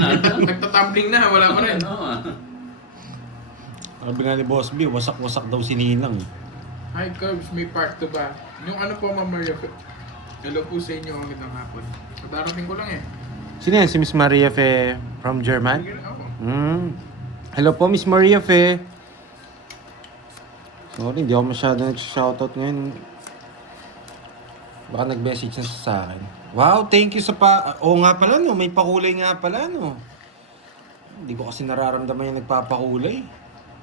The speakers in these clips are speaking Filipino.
Nagtatumbling na, wala pa rin. Sabi nga ni Boss B, wasak-wasak daw si Ninang. Hi Cubs, may part 2 ba? Yung ano po, Ma'am Maria? Hello po sa inyo, magandang hapon. Darating ko lang eh. Sino yan? Si Miss Maria Fe from German? Sige lang ako. Hello po, Miss Maria Fe. Sorry, hindi ako masyado nag-shoutout ngayon. Baka nag-message na sa akin. Wow, thank you sa Oo nga pala, no? May pakulay nga pala, no? Hindi ko kasi nararamdaman yung nagpapakulay.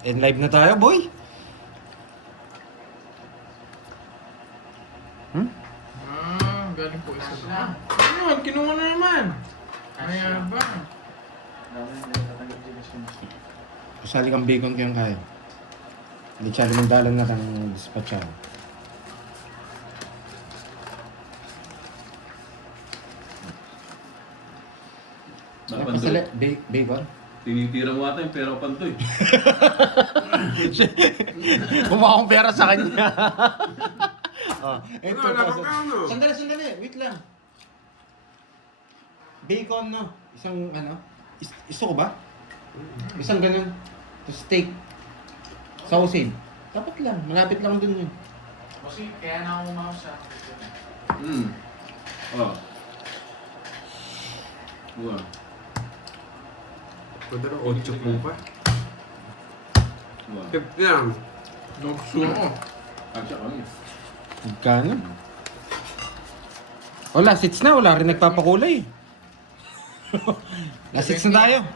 And live na tayo, boy. Galing po isa na. Ano, kinuha na naman. Kaya ba? Kasali kang bacon ko yung kaya. Hindi siya limandalan na kang dispatchar. Kasali, bacon? Tinitira mo ata yung pera ko pantoy. Kumuha akong pera sa kanya. Ito, ano? Sandali. Wait lang. Bacon, no? Isang, gusto ko ba? Isang ganun. Steak. Sausage. Dapat lang. Malapit lang dun yun. Kasi kaya na ako mouse siya. Oh. Wow. Pwede na 8 po pa. Wow. Yan. Nagsuo ko. Kasya kami. Magkano? O, last hits na. Wala rin nagpapakulay. Last hits na tayo.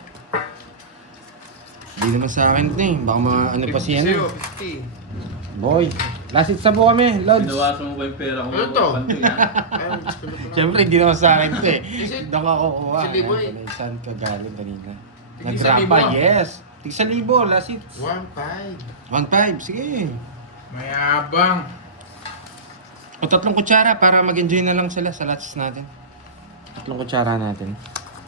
Hindi naman sa akin ito eh. Baka ano pa siya na. 50. Boy, last hits na po kami, Lods. Binawasan mo ba yung pera ko? Ano to? Pantoy, ha? Siyempre, hindi naman sa akin ito eh. Doon ako kuha. Isang libo eh. Saan ka galing kanina? Tig isang Nagrapa, libo. yes. Tig 1,000, last hits. 1.5. 1,500, sige. Mayabang. O 3 kutsara para mag-enjoy na lang sila sa last natin. 3 kutsara natin.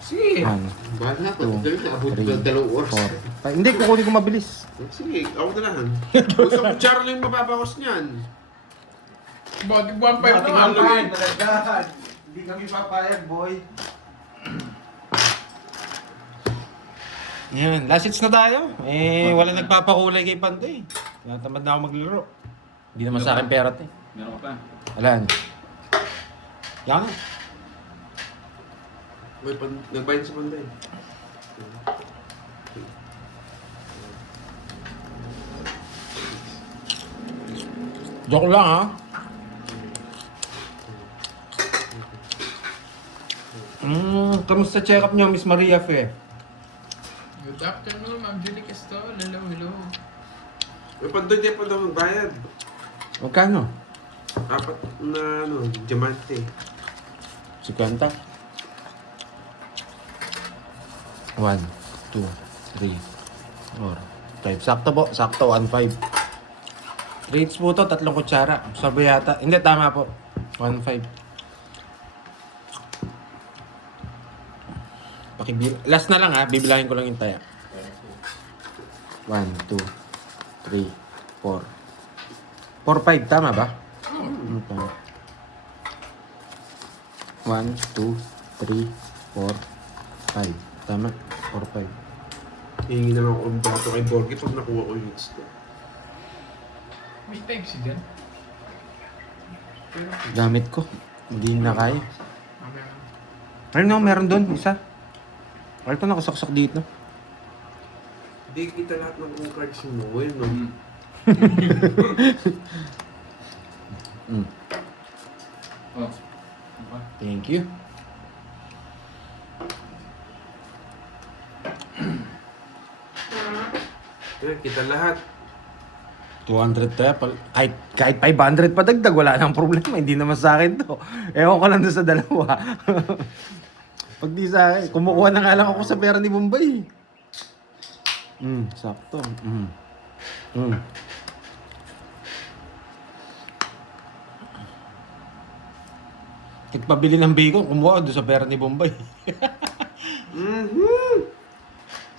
Sige. 1, Bahal na ako. 2, Dali na. Abot 3, na 2 oras. 4, 5. Hindi, kukunin ko mabilis. Sige, ako na lang. Gusto ko kutsara lang yung mapapakos niyan. Bakit 1.5 naman? Malagad. Hindi kami papayag, boy. Yan, last hits na tayo. Wala nagpapakulay kay Pantoy. Natamad na ako maglaro. Hindi naman sa akin pera to eh. Meron ka pa. Wala. Yan. Nagbayad sa panday. Joke lang ha. Kamusta check-up niyo, Miss Maria Fe? Good afternoon, Ma'am Julie Castol. Hello. May pandoy tayo pa daw magbayad. Magkano? 4 na diamante. 50. 1, 2, 3, 4, 5. Sakto po. Sakto, 1,500. Rates po to, 3 kutsara. Sabi yata. Hindi, tama po. 1,500. Last na lang ha. Bibilangin ko lang yung taya. 1, 2, 3, 4. 4,500. Tama ba? Tama. 1, 2, 3, 4, 5. Tama? 4,500. Hihingi naman ako ang bato kay Borgie pag nakuha ko yung hits ko. May type si dyan. Gamit ko. Hindi na kaya. Okay. Ayun no, meron doon. Isa. Ay, ito nakasaksak dito. Hindi kita lahat ng cards mo. Yun, no? Oh. Thank you. Yan, kita lahat. 200 tayo. Kahit 500 pa dagdag, wala nang problema. Hindi naman sa akin to. Ewan ko lang doon sa dalawa. Pag di sa akin, kumukuha na nga lang ako sa pera ni Bombay. Sakto. Nagpabili ng bacon, kumuha doon sa pera ni Bombay.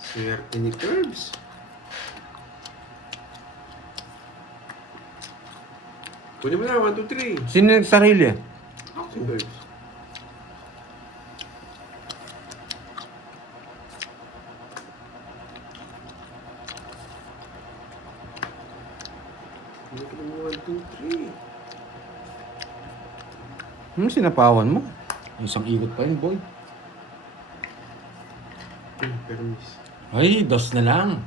Swerte ni Curbs. Kunin mo na, 1, 2, 3. Sino nagsarili? Si Curbs. Hindi ko naman 1, 2, 3. Sinapawan mo. Isang ikot pa yun, boy. Pero miss. Ay, dos na lang.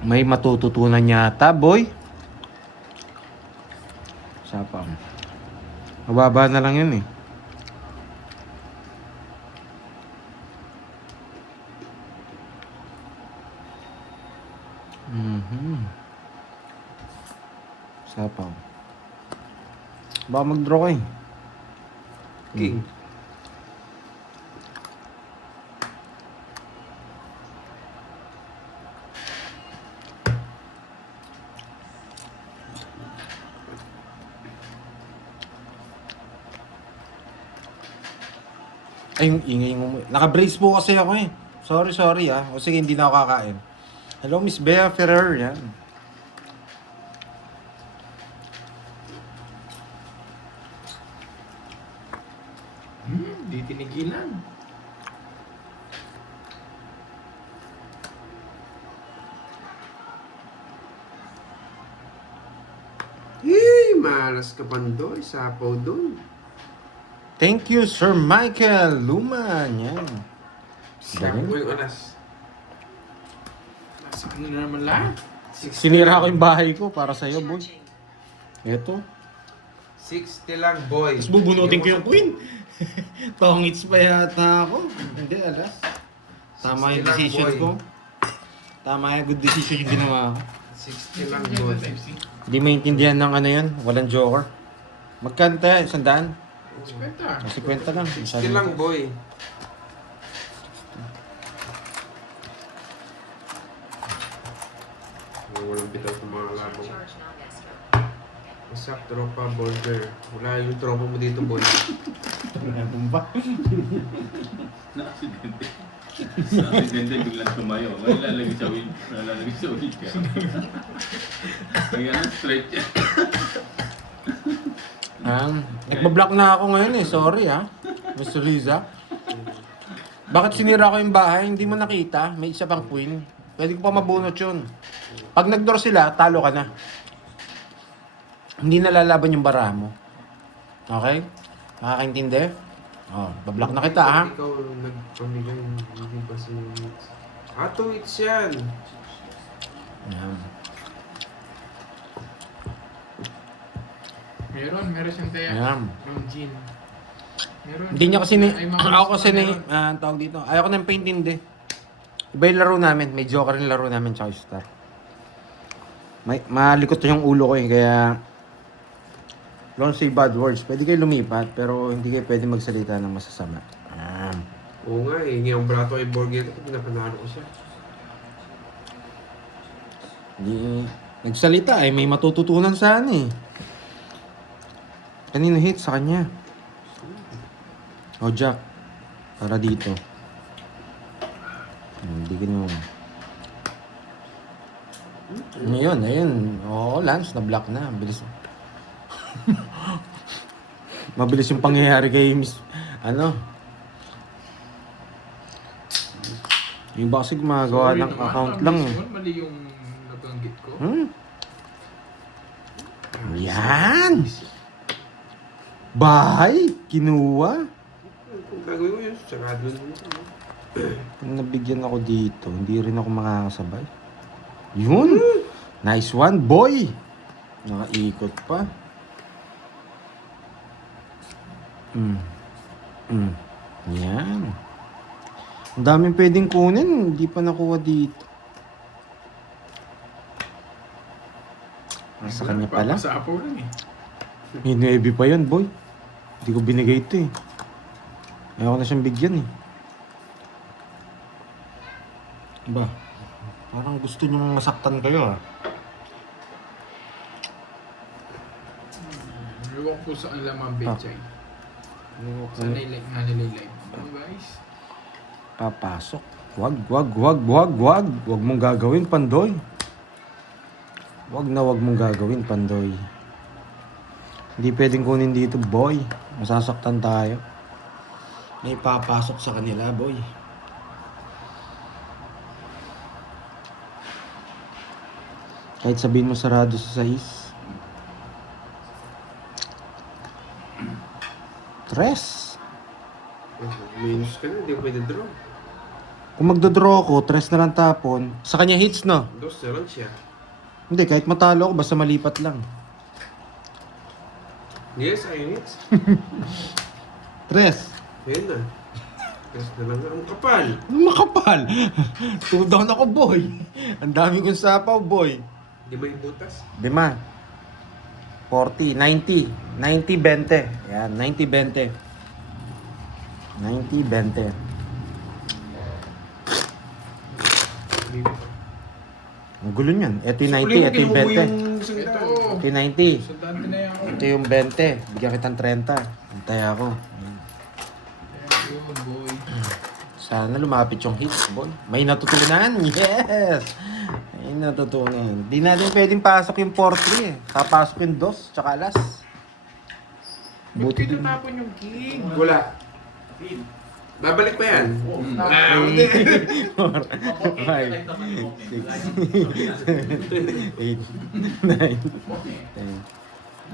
May matututunan yata, boy. Sapang. Mababa na lang yun eh. Sapang. Baka mag-draw ka eh. King. Ay, yung ingay mo. Naka-brace po kasi ako eh. Sorry ah. O sige, hindi na ako kakain. Hello, Miss Bea Ferrer. Yan. Di tinigilan. Malas ka pandoy. Sapaw doon. Thank you, Sir Michael Luman. Yan. Sapaw mo yung alas. Nasa ano na naman lahat? Sinira ko yung bahay ko para sa'yo, boy. Ito. 60 lang, boy. Tapos bubunutin ko yung queen. Tongits pa yata ako. Hindi, alas. Tama yung 60 lang, decision boy. ko. Tama yung good decision yung ginawa ko. 60 lang, boy. Hindi maintindihan ng ano yun. Walang joker. Magkano tayo? 100? Spenta. 50 lang. 60 lang, boy. Walang bitaw sa mga labong. Masak, tropa, burger. Wala yung tropa mo dito, boy. Ano ba? Na-aksidente. Sa aksidente, biglang tumayo. May lalagay sa wheel. Lalagay sa wheel ka. Kaya na, straight yan. Nagbablock na ako ngayon eh. Sorry ah. Mr. Liza. Bakit sinira ko yung bahay? Hindi mo nakita? May isa pang queen. Pwede ko pa mabunot yun. Pag nag-door sila, talo ka na. Hindi nalalaban yung bara mo. Okay? Nakakaintindi? Oh, bablock na kita ha. Ikaw nagpamigay, hindi ba sa hits? Ato hits yan. Ayan. Meron siyang taya. Ayan. Yung gin. Meron. Hindi niya kasi Ay, mga ako kasi meron. tawag dito. Ayaw ko ng paintindi. Iba yung laro namin. May joker yung laro namin tsaka yung star. Malikot yung ulo ko eh. Kaya don't say bad words. Pwede kayo lumipat pero hindi kayo pwede magsalita ng masasama. Oo nga eh, ngayong brato ay burger ito, pinapanalo ko siya. Hindi nagsalita eh. May matututunan sana eh. Kanino hit sa kanya? O Jack. Para dito. Hindi ko Ayun. Oo, Lance, na-block na. Bilis. Mabilis yung pangyayari kay Miss... Yung ba kasi gumagawa Sorry ng naman, account mabilis lang eh. yun. Mali yung nabanggit ko. Yan! Bahay! Kinuha! Kung gagawin mo yun, sarado na mo. Kung nabigyan ako dito, hindi rin ako makakasabay. Yun! Nice one, boy! Nakaikot pa. Yan. Ang daming pwedeng kunin, hindi pa nakuha dito. Sa kanya pala. Papasapaw lang eh. May 9 pa yun, boy. Hindi ko binigay ito eh. Ayaw ko na siyang bigyan eh. Ba? Parang gusto niyong masaktan kayo ah. Ewan ko sa ang lamang betchay. Sana i-like nga nila yung live. Ano guys? Papasok. Wag mong gagawin, Pandoy. Wag mong gagawin, Pandoy. Hindi pwedeng kunin dito, boy. Masasaktan tayo. May papasok sa kanila, boy. Kahit sabihin mo sarado sa 6. Tres. Minus ka na, hindi ko pwede draw. Kung magdodraw ako, tres na lang tapon. Sa kanya hits, no? Dos na lang siya. Hindi, kahit matalo ako, basta malipat lang. Yes, ayun hits. Tres. Ayun na. Dos na lang. Ang kapal. Makapal. 2 down ako, boy. Ang dami kong sapaw, boy. Di ba yung butas? 5. 40, 90. 90, 20. Yan, 90, 20. 90, 20. Ang gulo niyan. Ito yung 90, ito yung 20. Ito. Ito yung 90. Sa dante na yan ako. Ito yung 20. Bigyan kitang 30. Antay ako. Ayan. Yun, boy. Sana lumapit yung hits, boy. May natutunan. Yes! May natutunan. Di natin pwedeng pasok yung 4-3 eh. Papasok yung 2, tsaka alas. Ba't Buti din. tinatapon yung king? Wala. Babalik pa yan. Ah, hindi. 5, 6, 8, 9, 10,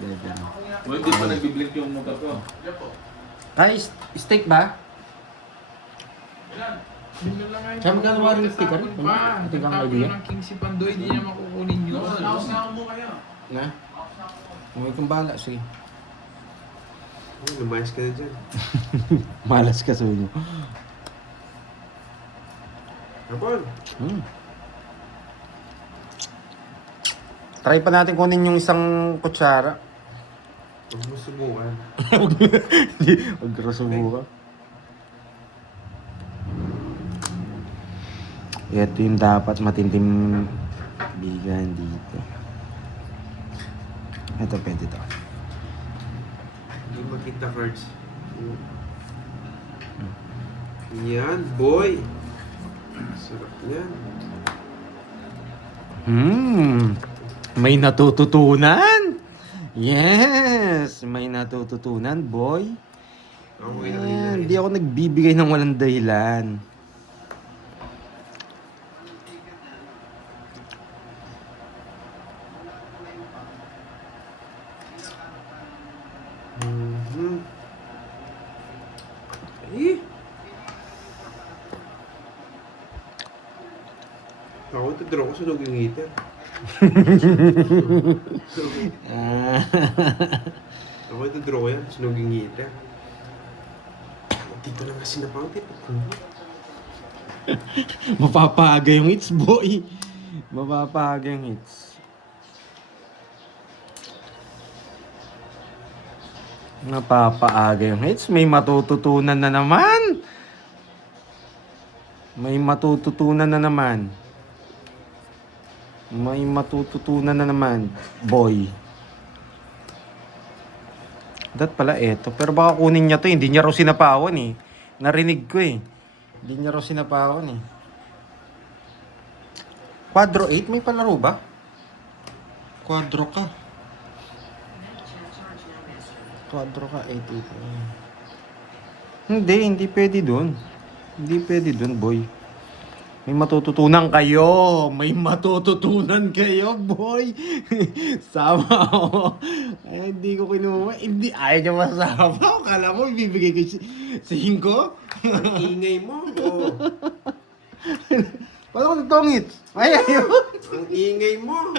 11. Well, di pa nagbiblink yung motor ko. Ay, steak ba? Yun na lang nga Kaya magkano ba rin yung sticker? Tatapon pa. Ito kang Tatapon idea? ng king si Pandoy, hindi niya makukunin yun. Na? May kong bala, sige. Lumayas ka na dyan. Malas ka sa inyo. Kapal. Try pa natin kunin yung isang kutsara. Huwag mo subukan. Huwag ka subukan. Ito yung dapat matindim bigan dito. Ito pwede to. Hindi makita cards. Yan, boy. Sarap yan. May natututunan. Yes, may natututunan, boy. Ako Yan, hindi ako nagbibigay ng walang dahilan. Eh. Ako ito draw ko sunog yung heater. Ah. Ako ito draw ko yan, sunog yung heater. Dito lang kasi napang tip. Mapapaga yung hits, boy. Mapapaga yung hits. Napapaaga yung hits. May matututunan na naman. May matututunan na naman. May matututunan na naman, boy. Dat pala eto. Pero baka kunin niya to, hindi niya raw sinapawan eh. Narinig ko eh. Hindi niya raw sinapawan eh. Quadro 8, may palaro ba? Quadro ka. Quadro ka, 8. Hindi pwede dun. Hindi pwede dun, boy. May matututunan kayo. May matututunan kayo, boy. Sama ako. Ay, hindi ko kinuha. Hindi, ayaw niya masama. Kala mo, ibibigay ko 5? Ang ingay mo. Oh. Paano ko nagtongit? Ay, ayaw. Ang ingay mo.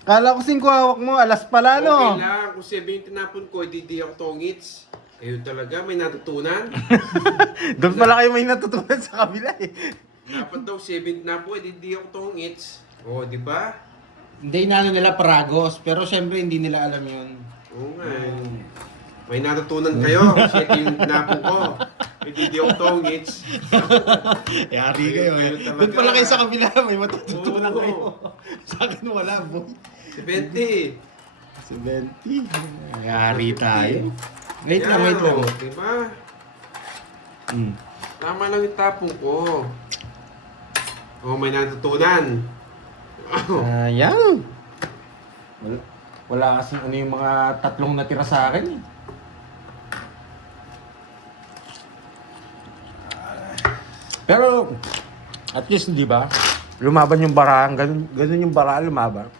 Kala ko 5 hawak mo. Alas pala, no? Okay lang. Kung 7 yung tinapon ko, di ako tongits. Kayo talaga, may natutunan. Doon pala kayo may natutunan sa kabila eh. Dapat daw 7 na po, di ako tongits. O, di ba? Hindi na nila Paragos, pero syempre hindi nila alam yun. Oo nga eh. May natutunan kayo. 7 yung tinapon ko. Di ako tongits. Yari kayo, eh. Doon pala kayo sa kabila, may matututunan Oo. kayo. Sa akin wala, boy. 70. 70. Yari tayo. Wait Yan, lang, wait lang. o, di ba? Tama lang yung tapong ko. Oh, may natutunan. Ayan. Wala kasing ano yung mga tatlong natira sa akin eh. Pero, at least, di ba? Lumaban yung barahan, ganun yung barahan lumaban.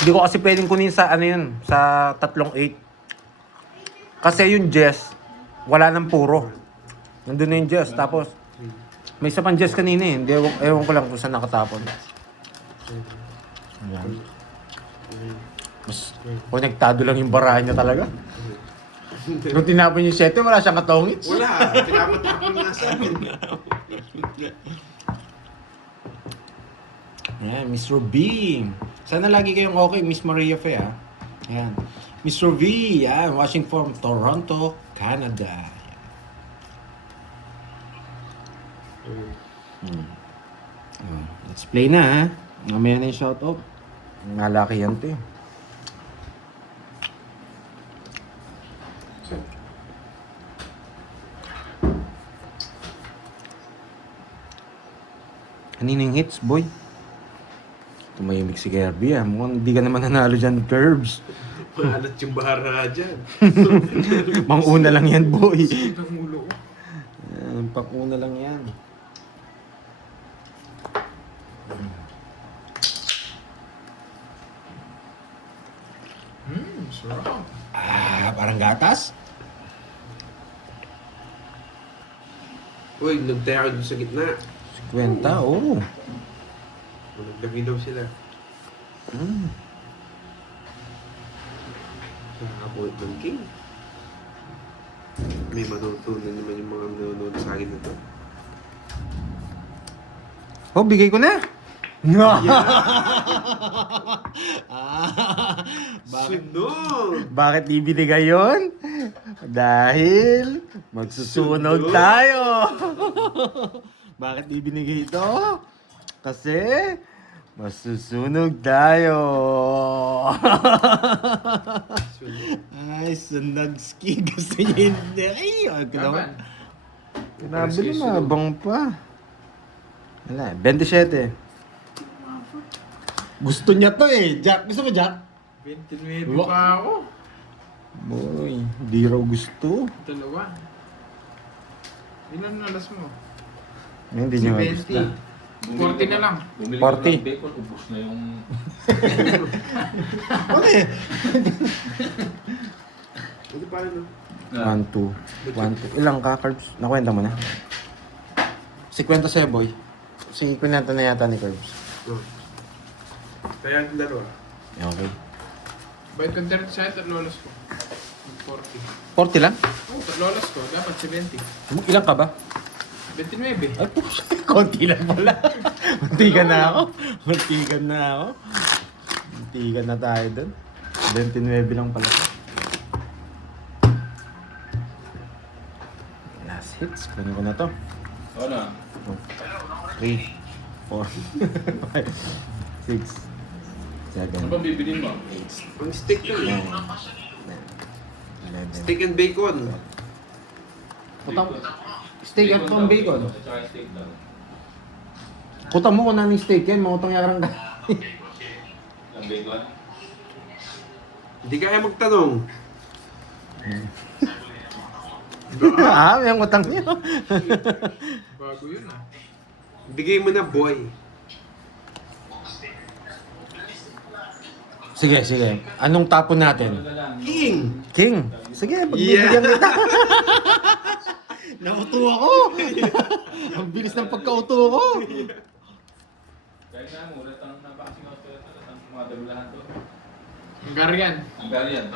Hindi ko kasi pwedeng kunin sa ano yun, sa 3-8. Kasi yung Jess, wala nang puro. Nandun na yung Jess, tapos, may isa pang Jess kanina eh. Hindi, ewan ko lang kung saan nakatapon. Ayan. Mas konektado lang yung barahan niya talaga. Nung tinapon yung 7, wala siyang katongits. Wala, tinapon-tapon nga sa akin. Ayan, Mr. B. Sana lagi kayong okay, Miss Maria Fe, ha? Ayan. Mr. V, yan, watching from Toronto, Canada. Let's play na, ha? Mamaya na yung shoutout. Malaki yan, to, eh. Kanina yung hits, boy? Tumahimik si Kirby, ah. Mukhang hindi ka naman nanalo dyan, Curbs. Maalat yung bahara dyan. Pang-una lang yan, boy. Ang ulo ko. Pang-una lang yan. Sarap. Parang gatas? Uy, nagtaya ka dun sa gitna. 50, oo. Naglagay daw sila. Nakakabuhat ng king. May matutunan naman yung mga nanonood sa akin na to. Oh, bigay ko na. Sunod! Bakit di binigay yun? Dahil magsusunog tayo. Bakit di binigay ito? Kasi masusunog tayo. Ay, sunog ski. Gusto niya hindi. Ay, wag ka naman. Laban. Nabili na, abang pa. Wala, 27. Gusto niya to eh. Jack, gusto mo Jack? 29 Wa- pa ako. Boy, di raw gusto. Dalawa. Ilan alas mo? Hindi niya gusto. 20. 40 na lang. Bumili 40. ko ng bacon, ubos na yung... Okay. Hindi pa rin, no? 1, 2. 1, 2. Ilang ka, Curbs? Nakwenta mo na? 50 sa'yo, boy. Si kwenta na yata ni Curbs. No. Kaya ang dalawa. Okay. Bayad kong 30 sa at lolas ko. 40. 40 lang? Oh, lolas ko. Dapat 70. Ilang ka ba? 29. Ay, puso. Konti lang pala. Muntikan na ako. Muntikan na ako. Muntikan na tayo dun. 29 lang pala. Last hits. Kunin ko na to. Oo na. 3, 4, 5, 6, 7, Ano ba bibilin mo? Ang steak lang. 11. Steak and bacon. Steak at pang bacon. Tsaka steak lang. Kuta mo kung namin steak yan, mautang yarang ka. Ang bacon? Hindi kaya magtanong. May ang utang niyo. Bago yun ah. Bigay mo na, boy. Sige, sige. Anong tapon natin? Ano na lang? King! King. Sige, pagbibigyan kita. Nauto ako. Ang bilis ng pagkauto ko. Kaya nga mo, ulit ang napakasing ako ang tumadagulahan to. Hungarian. Hungarian.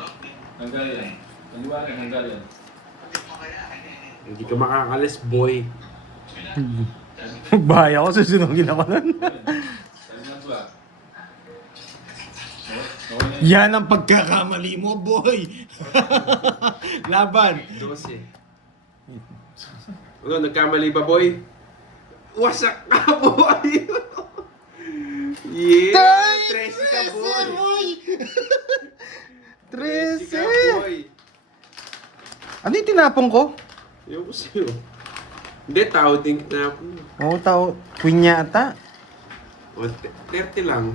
Hungarian. Kaliwanan, Hungarian. Hindi ka makakalis, boy. Bahaya ako, susunogin ako nun. Kaliman ba? Yan ang pagkakamali mo, boy. Laban. 12. Ano, nagkamali ba, boy? Wasak ka, boy! Yeah! 13 ka, boy! 13 ka, 13. boy! Ano yung tinapon ko? Ayaw ko sa'yo. Hindi, tao din tinapon mo. Oo, tao. Queen yata. O, 30 lang.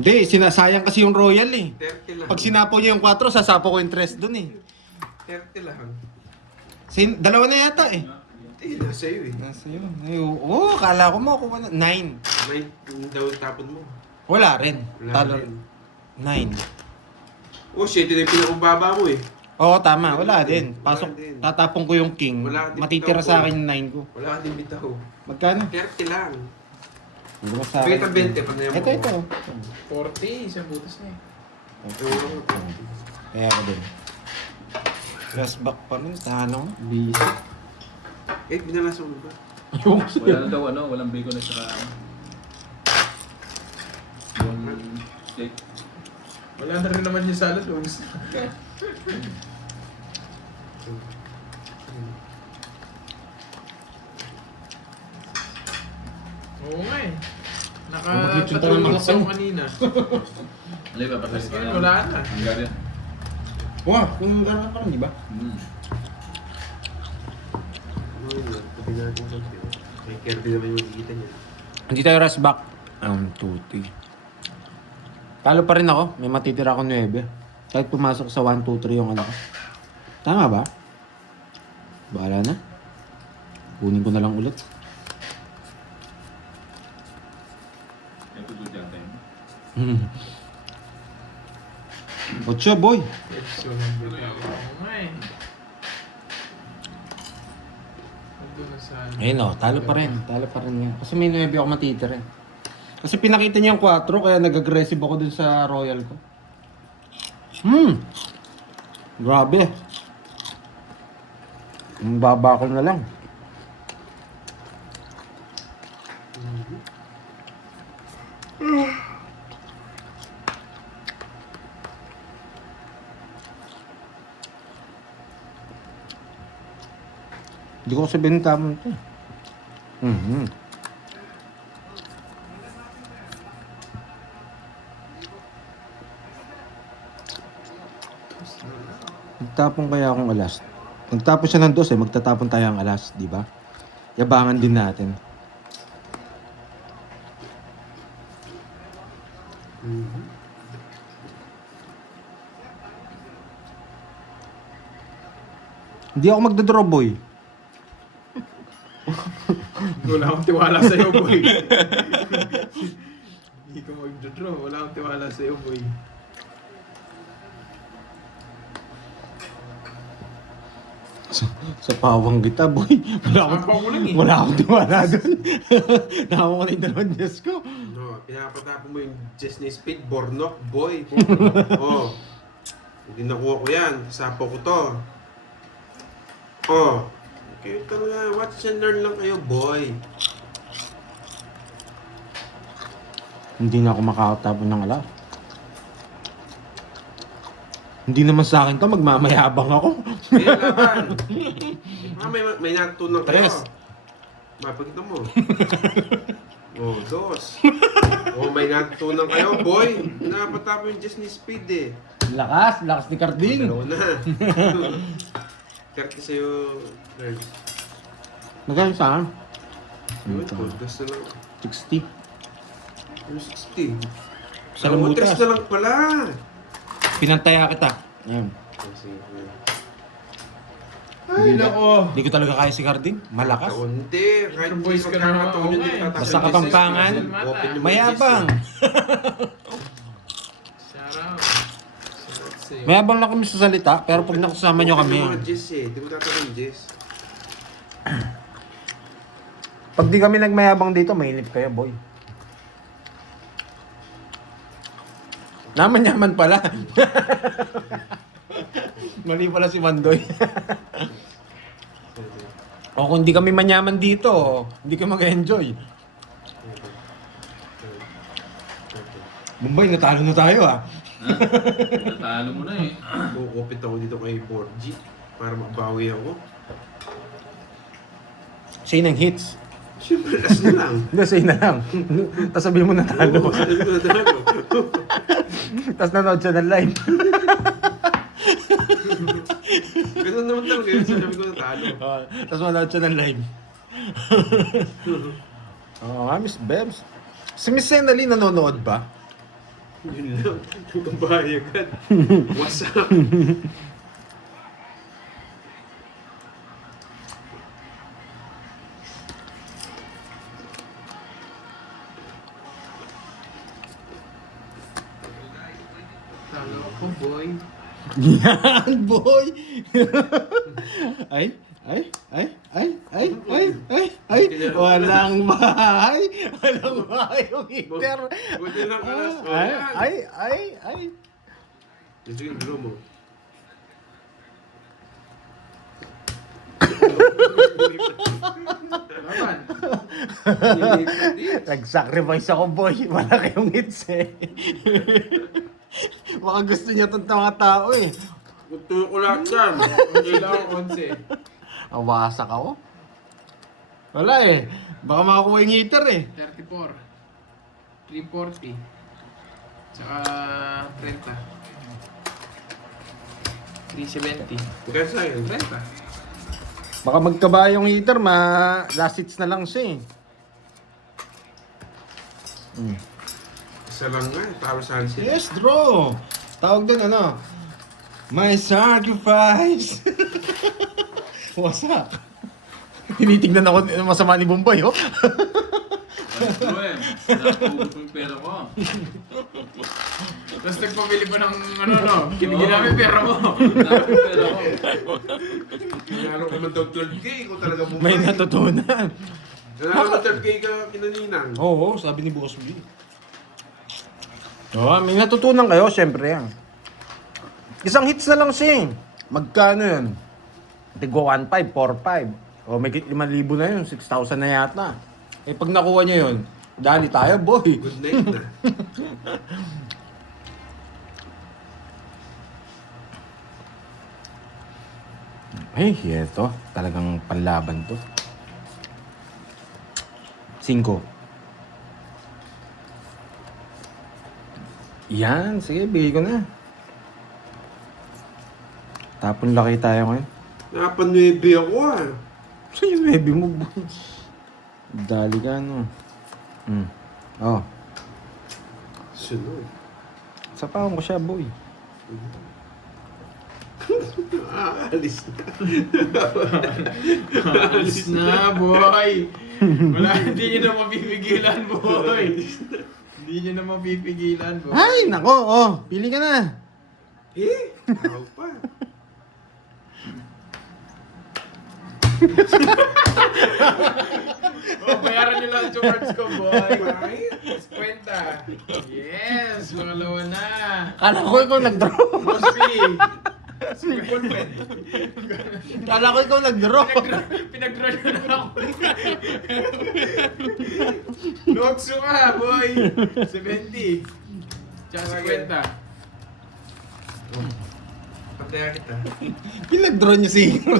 Hindi, sinasayang kasi yung Royal eh. 30 lang. Pag sinapo niya yung 4, sasapo ko yung 3 dun eh. 30 lang. Dalawa na yata eh. Eh, nasa iyo eh. Nasa yun. Oo, kala ko makukuha na. 9. May daw yung tapon mo. Wala rin. Wala Talo. rin. 9. Oh shit, yun yung pinakababa mo eh. Oo, tama. Wala din. Wala Pasok, din. tatapon ko yung king. Wala din Matitira bitaw sa ko. akin yung 9 ko. Wala ka din bitaw. Magkano? 30 lang. Hindi mo sa Beta 20 pa na yung Ito. 40, isang butas na eh. Kaya ako din. Last back pa rin. Tanong. Busy. Eh, binalasan mo ba? Yung Wala na daw walang bacon at saka yung steak. Wala na rin naman yung salad. Ubus na. Oo nga eh. Mag-kitchen tayo ng Nakatulog mga ako kanina. Ano ba? Tapos ngayon, wala na. Hungarian. Wow, kung gano'n pa rin, di ba? Ano yun? Tabi natin sa tiyo. May Kirby naman yung magkikita niya. Hindi tayo rush back. 2, 3. Talo pa rin ako. May matitira ako 9. Kahit pumasok sa 1, 2, 3 yung ano ko. Tama ba? Bahala na. Kunin ko na lang ulit. Ito doon dyan tayo. 8, boy. So, nandito ako. Oo nga eh. Nandun na sa... Ayun o, talo pa rin. Talo pa rin nga. Kasi may 9 ako matitira eh. Kasi pinakita niya yung 4, kaya nag-aggressive ako dun sa Royal ko. Grabe. Ang baba ko na lang. Hindi ko sabihin tama ito. Magtapon kaya akong alas. Magtapon siya ng 12, magtatapon tayo ang alas, di ba? Yabangan din natin. Hindi ako magdodraw, boy. Wala akong tiwala sa'yo, boy. Hindi ka mag-draw. Wala akong tiwala sa'yo, boy. Sa pawang kita, boy. Sampaw ko lang eh. Wala akong tiwala doon. Nakawa ko na yung dalawang Diyos ko. No, pinapatapon mo yung Jess ni Speed, Bornok, boy. Oh. Hindi nakuha ko yan. Sapo ko to. Oh. Okay, talaga. Watch and learn lang kayo, boy. Hindi na ako makakatapon ng alas. Hindi naman sa akin to, magmamayabang ako. Kaya laban. May natutunan kayo. Tres. Mapagkita mo. Oh, 2. Oh, may natutunan kayo, boy. Napatapon yung Jess ni Speed eh. Lakas ni Carding. Dalawa na. 30 sa'yo, Nerds. Magkano sa akin? Yun, podcast na lang. 60. Ano 60? Sa lambutas. 3 na lang pala. Pinantaya kita. Ayan. Ay, nako. Hindi ko talaga kaya si Carding. Malakas. Kaunti. Kahit Yung boys ka na magkakataon yun, nga, di eh. tataas Basta yung Kapampangan, Jess, open yung mga Mayabang. Jess, Shout out. Shout out sa'yo. Mayabang lang kami sa salita, pero pag nakasama nyo Open kami. yung mga Jess eh. Di mo tataas yung Jess. Pag di kami nagmayabang dito, mainip kayo, boy. Naman pala. Mali pala si Mandoy. O kung di kami manyaman dito, hindi ka mag-enjoy. Mumbai, natalo na tayo ah. Natalo mo na eh. Kukupit ako dito kay 4G para mabawi ako. Siya ng hits. Siyempre, last na lang. Hindi, say na lang. Tapos sabihin mo natalo. Oo, sabi ko na talo. Tapos nanood siya ng live. Ganun naman talaga yun. Sabi ko na talo. Tapos manood siya ng live. Oo nga, Miss Bebs. Si Miss Senali nanonood ba? Yun lang. Yung kabahay agad. What's up? Talo ko, boy. Yan, boy! ay, ay, ay, ay, ay, ay, ay, ay, walang bahay! Walang bahay yung heater! Buti lang alas. Oh, Ay, yan. ay, ay. Ito yung draw mo. Laban. Nilipat din. Nag-sacrifice ako, boy. Malaki yung hits eh. Baka gusto niya itong mga tao eh. Tuyo ko lahat yan. Kailangan 11. Awasak ako. Wala eh. Baka makakuha yung heater eh. 34. 340. Tsaka 30. 370. Magkano sa'yo? 30. Baka magkaba yung heater, last hits na lang siya eh. Isa lang nga, talo sa handset. Yes, draw. Tawag doon ano? My sacrifice. Wasak. Tinitignan ako masama ni Bombay, oh. Ano eh, nakuha yung pera ko. Tapos nagpabili pa ng ano no, kinigin namin pera mo. Nakuha yung pera ko. Nanalo ka man daw 12K, ikaw talaga bumay. May natutunan. Nanalo ka 12K ka kinaninang. Oo, sabi ni Boss B. Oo, may natutunan kayo, syempre yan. Isang hits na lang siya eh. Magkano yun? Tigwa 1.5, 4.5. O may 5,000 na yun, 6,000 na yata. Eh pag nakuha niya yun, dali tayo, boy. Good night na. Ay, eto. Talagang panlaban to. 5. Yan, sige, bigay ko na. Tapon laki tayo ngayon. Napanuebe ako ah. Saan yung baby mo, boy? Dali ka, no? Oh, Sunod. sapawan ko siya, boy. Alis na. Alis na, boy. Wala, hindi nyo na mapipigilan, boy. Hindi nyo na mapipigilan, boy. Ay, nako, oh, pili ka na. Eh, ako pa. Oh, bayaran nyo lang yung words ko, boy. Right? 50. Yes, makalawa na. Kala ko ikaw nag-draw. Boss B. Kala ko ikaw nag-draw. Pinag-draw nyo na ako. Nokso ka, boy. 70. Tsaka 50. Pataya kita. Pinag-draw niya si Hero.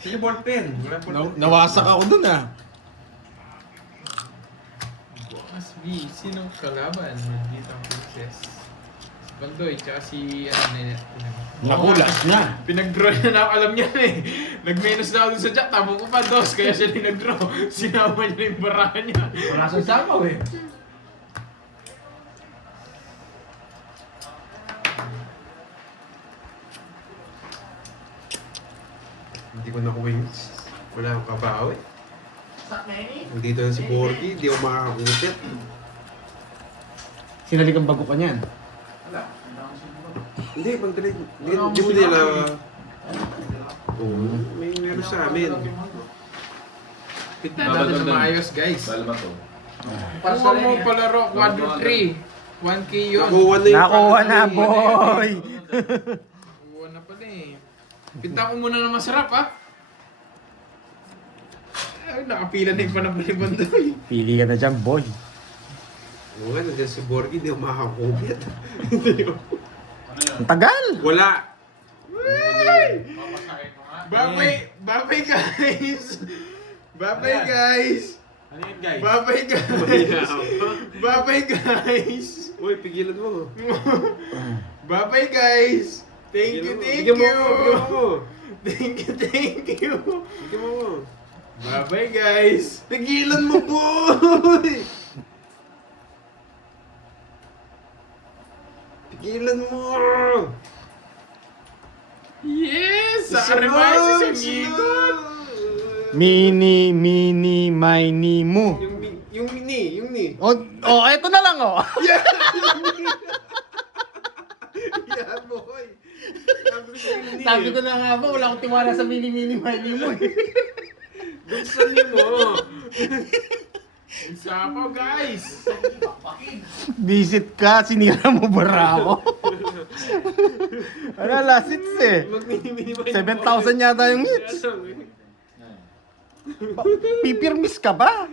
Sige, ballpen. Wala ballpen. Nawasak ako dun ah. Boss B, sinong kalaban? Dito ang princess. Si Bandoy, tsaka si Nakulas na. Pinag-draw niya na ako, alam niya na eh. Nag-minus na ako dun sa jack, tamo ko pa dos, kaya siya din nag-draw. Sinama niya na yung barahan niya. Wala sa sapaw eh. Hindi ko nakuha yung... Wala akong kabawi. Nandito na si Borgie, hindi ako makakakupit. Sinaligang bago ka niyan. Hindi, pagdalig. Hindi mo nila... Oo, may meron sa amin. Pitna natin na maayos, guys. Bala ba to? Kuha mo palaro, quadro 3. 1K yun. Nakuha na yung... Nakuha na, boy! Kuha na pala eh. Pinta ko muna na masarap ah. Ay, nakapila na yung panapon ni Bandoy. Pili ka na dyan, boy. Oo nga, nandiyan si Borgie, hindi ako makakakupit. Ang tagal! Wala! Babay, babay guys! Babay guys! Ano yun, guys? Babay guys! Babay guys! Uy, pigilan mo. Babay guys! Thank you, thank Bigyan mo you! ako, bigyan mo. Thank you, thank you! Bigyan mo. Babay guys! Pigilan mo, boy! Pigilan mo! Yes! Sacrifices si Migot! Mini, mini, mo. Yung ni. Oh, eto na lang, oh. Yeah, boy. Sabi ko na nga ba, wala akong tiwala sa mini, mo, eh. Buksan niyo mo. Sapaw, guys! Visit ka, sinira mo bara ako. Ano, last hits eh. 7,000 yata yung hits. Pipirmis ka ba?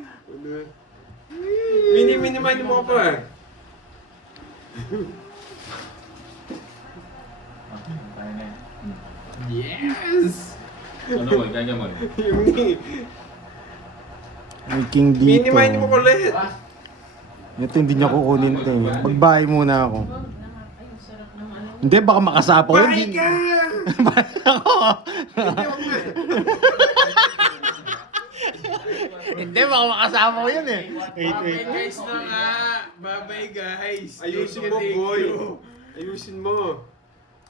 Mini-mini mo pa. Yes! Ano mo, kanya mo. Yung ni. May king dito. Mini-mini mo ko ulit. Ito hindi niya kukunin to. Magbahay muna ako. Hindi, baka makasapaw yun. Bahay ka! Ako. Hindi, baka makasapaw yun eh. Babay guys na nga! Babay guys! Ayusin Thank mo, you, boy. thank you.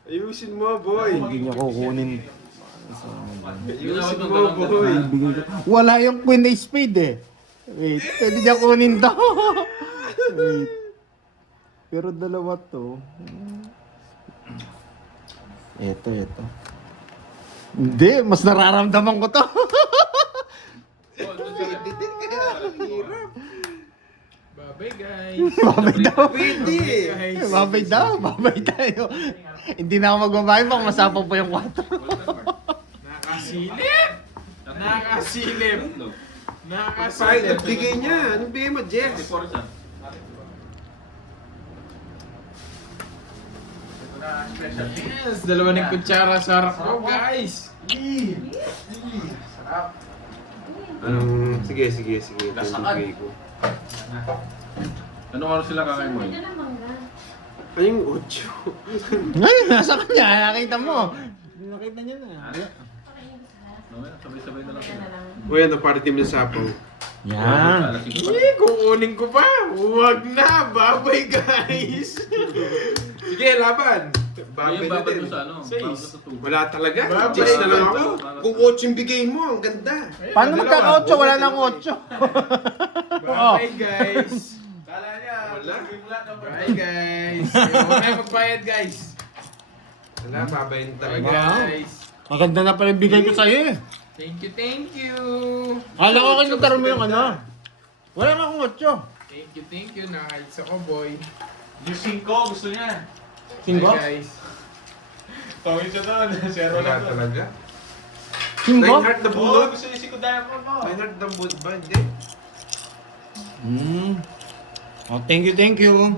Ayusin mo, boy. Hindi niya kukunin. Ayusin mo, boy. Bibigay ko. Wala yung queen na spade eh. Wait, pwede niya kunin to. Wait. Pero dalawa to. Ito. Hindi, mas nararamdaman ko to. Babay guys! Babay daw. Pwede. Guys! Babay daw. Babay tayo. Hindi na ako magbabayad, baka masapaw pa yung 4. Nakasilip! Nakasilip! Kahit Nakasilip! ang bigay niya. Anong bigay mo, Jeff? Yes! Dalawa ng kutsara sa harap ko guys! Sige. Ito yung bigay ko. Anong oras sila kakain mo? Ano yung 8? Ngayon, nasa kanya. Nakita mo. Nakita niya na. Sabay-sabay na lang sila. Uy, ano para team ng sapaw? Yan. Alas 5 pa. Eh, kukunin ko pa! Huwag na! Babay guys! Sige, laban. Ayun, Babay na babad din. mo sa ano? Seis. Babad sa tubo. Wala talaga. Babay Jess na lang na ako. to. Kung 8 yung bigay mo, ang ganda. Paano magkaka-8? Wala nang 8. Babay guys! Wala. Bye guys! Huwag na magbayad guys! Wala, babayin Bye talaga. guys! Maganda na pala yung bigay ko sa'yo eh. Thank you! Kala ko kayo nagkaroon mo yung ano. Wala nga akong 8. Thank you! Nakahits ako boy! Yung 5 gusto niya. Singgo? Bye guys! Tawin siya doon. Zero Wala lang doon. talaga. Singgo? Reinhardt na Oo, bunot. gusto niya si Diamond mo. Reinhardt na bunot ba? Hindi. Oh, thank you. Thank you!